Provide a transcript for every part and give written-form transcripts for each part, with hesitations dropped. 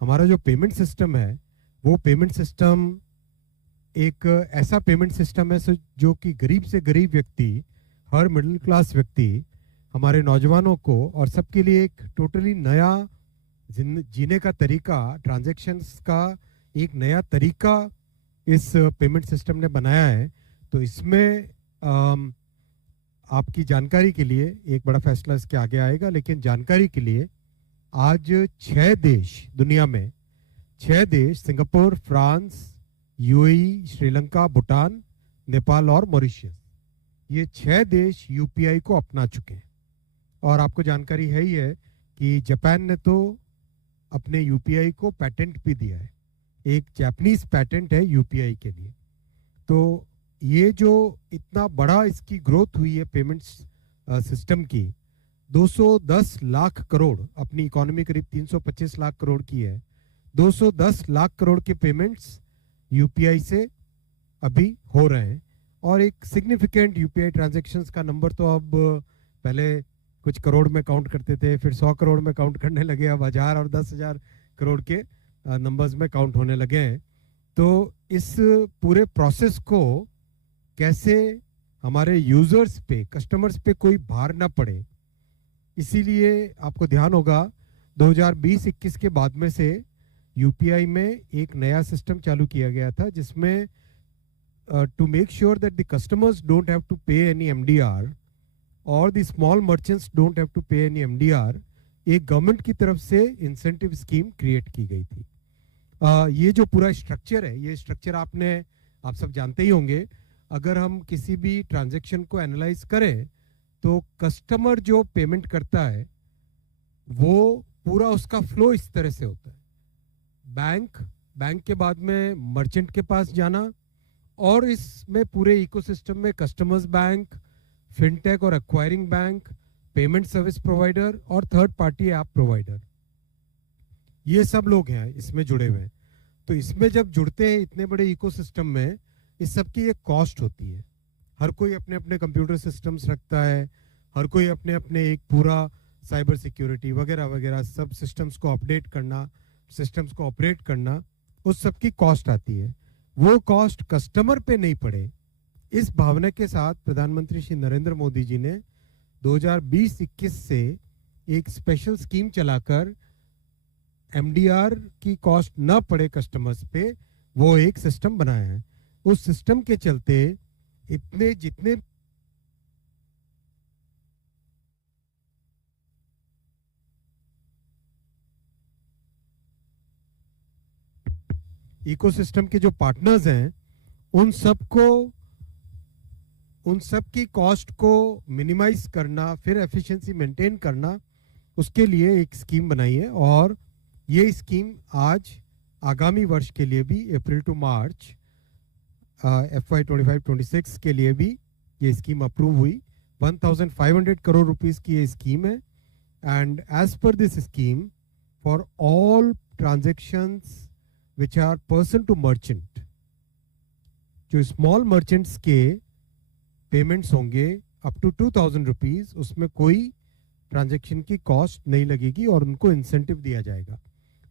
हमारा जो payment system है वो पेमेंट सिस्टम एक ऐसा पेमेंट सिस्टम है जो कि गरीब से गरीब व्यक्ति, हर मिडिल क्लास व्यक्ति, हमारे नौजवानों को और सबके लिए एक टोटली नया जीने का तरीका, ट्रांजैक्शंस का एक नया तरीका इस पेमेंट सिस्टम ने बनाया है। तो इसमें आपकी जानकारी के लिए एक बड़ा फैसला इसके आगे आएगा, लेकिन जानकारी के लिए आज 6 देश, दुनिया में 6 देश, Singapore, France, UAE, Sri Lanka, Bhutan, Nepal और मॉरिशस, ये 6 देश यूपीआई को अपना चुके हैं। और आपको जानकारी है ही है कि जापान ने तो अपने यूपीआई को पेटेंट भी दिया है, एक जापानीज पेटेंट है यूपीआई के लिए। तो ये जो इतना बड़ा इसकी ग्रोथ हुई है पेमेंट्स सिस्टम की, 210 लाख करोड़, अपनी इकोनॉमी करीब 325 लाख करोड़ की है, 210 लाख करोड़ के पेमेंट्स यूपीआई से अभी हो रहे हैं। और एक सिग्निफिकेंट यूपीआई ट्रांजैक्शंस का नंबर तो अब पहले कुछ करोड़ में काउंट करते थे, फिर 100 करोड़ में काउंट करने लगे, अब 1000 और 10,000 करोड़ के नंबर्स में काउंट होने लगे हैं। तो इस पूरे प्रोसेस को कैसे हमारे यूजर्स पे, कस्टमर्स पे कोई भार ना पड़े, इसीलिए आपको ध्यान होगा 2020-21 के बाद में से यूपीआई में एक नया सिस्टम चालू किया गया था, जिसमें to make sure that the customers don't have to pay any MDR और the small merchants don't have to pay any MDR, एक गवर्नमेंट की तरफ से इंसेंटिव स्कीम क्रिएट की गई थी। ये जो पूरा स्ट्रक्चर है, ये स्ट्रक्चर आप सब जानते ही होंगे। अगर हम किसी भी ट्रांजैक्शन को एनालाइज करें तो कस्टमर जो पेमेंट करता है वो पूरा उसका फ्लो इस तरह से होता है, बैंक के बाद में मर्चेंट के पास जाना, और इसमें पूरे इकोसिस्टम में कस्टमर्स बैंक, फिनटेक और acquiring bank, payment service provider और थर्ड पार्टी ऐप प्रोवाइडर, ये सब लोग हैं इसमें जुड़े हुए। तो इसमें जब जुड़ते हैं इतने बड़े इकोसिस्टम में, इस सब की एक कॉस्ट होती है। हर कोई अपने अपने कंप्यूटर सिस्टम्स रखता है, हर कोई अपने अपने एक पूरा साइबर सिक्योरिटी वगैरह वगैरह सब सिस्टम्स को अपडेट करना, सिस्टम्स को ऑपरेट करना, उस सब की कॉस्ट आती है। वो कॉस्ट कस्टमर पे नहीं पड़े, इस भावना के साथ प्रधानमंत्री श्री नरेंद्र मोदी जी ने 2020-21 से एक स्पेशल स्कीम चलाकर एमडीआर की कॉस्ट न पड़े कस्टमर्स पे, वो एक सिस्टम बनाया है। उस सिस्टम के चलते इतने जितने इकोसिस्टम के जो पार्टनर्स हैं उन सब की कॉस्ट को मिनिमाइज करना, फिर एफिशिएंसी मेंटेन करना, उसके लिए एक स्कीम बनाई है। और ये स्कीम आज आगामी वर्ष के लिए भी, अप्रैल टू मार्च FY 25-26 के लिए भी ये स्कीम अप्रूव हुई। 1500 करोड़ रुपीस की ये स्कीम है। And as per this scheme, for all transactions which are person to merchant, जो स्मॉल मर्चेंट्स के पेमेंट्स होंगे अप टू 2000 रुपीज, उसमें कोई ट्रांजैक्शन की कॉस्ट नहीं लगेगी और उनको इंसेंटिव दिया जाएगा।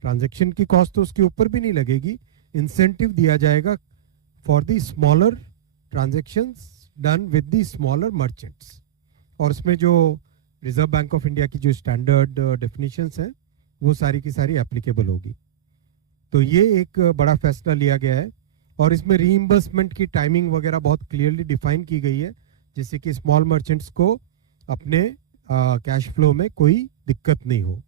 ट्रांजैक्शन की कॉस्ट तो उसके ऊपर भी नहीं लगेगी, इंसेंटिव दिया जाएगा for the smaller transactions done with the smaller merchants. और उसमें जो रिजर्व बैंक ऑफ इंडिया की जो स्टैंडर्ड डेफिनेशंस हैं वो सारी की सारी एप्लीकेबल होगी। तो ये एक बड़ा फैसला लिया गया है और इसमें रीइंबर्समेंट की टाइमिंग वगैरह बहुत क्लियरली डिफाइन की गई है, जिससे कि स्मॉल मर्चेंट्स को अपने कैश फ्लो में कोई दिक्कत नहीं हो।